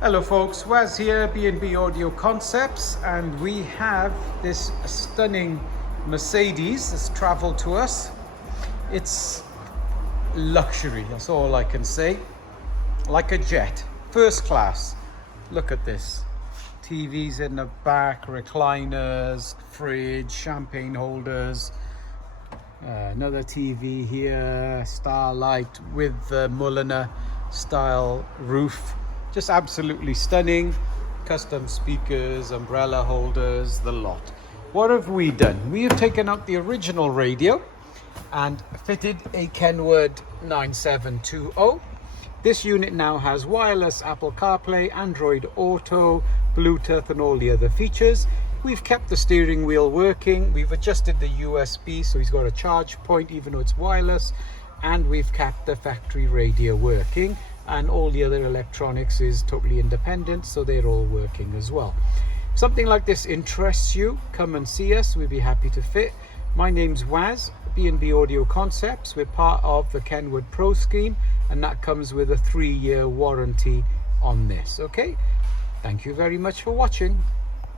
Hello folks, Waz here, B&B Audio Concepts, and we have this stunning Mercedes that's traveled to us. It's luxury, that's all I can say. Like a jet, first class. Look at this. TVs in the back, recliners, fridge, champagne holders. Another TV here, Starlight with the Mulliner style roof. Just absolutely stunning. Custom speakers, umbrella holders, the lot. What have we done? We have taken out the original radio and fitted a KENWOOD 9720. This unit now has wireless Apple CarPlay, Android Auto, Bluetooth and all the other features. We've kept the steering wheel working. We've adjusted the USB so he's got a charge point even though it's wireless. And we've kept the factory radio working. And all the other electronics is totally independent, so they're all working as well. If something like this interests you, come and see us. We'd be happy to fit. My name's Waz, B&B Audio Concepts. We're part of the KENWOOD Pro scheme, and that comes with a 3-year warranty on this. Okay, thank you very much for watching.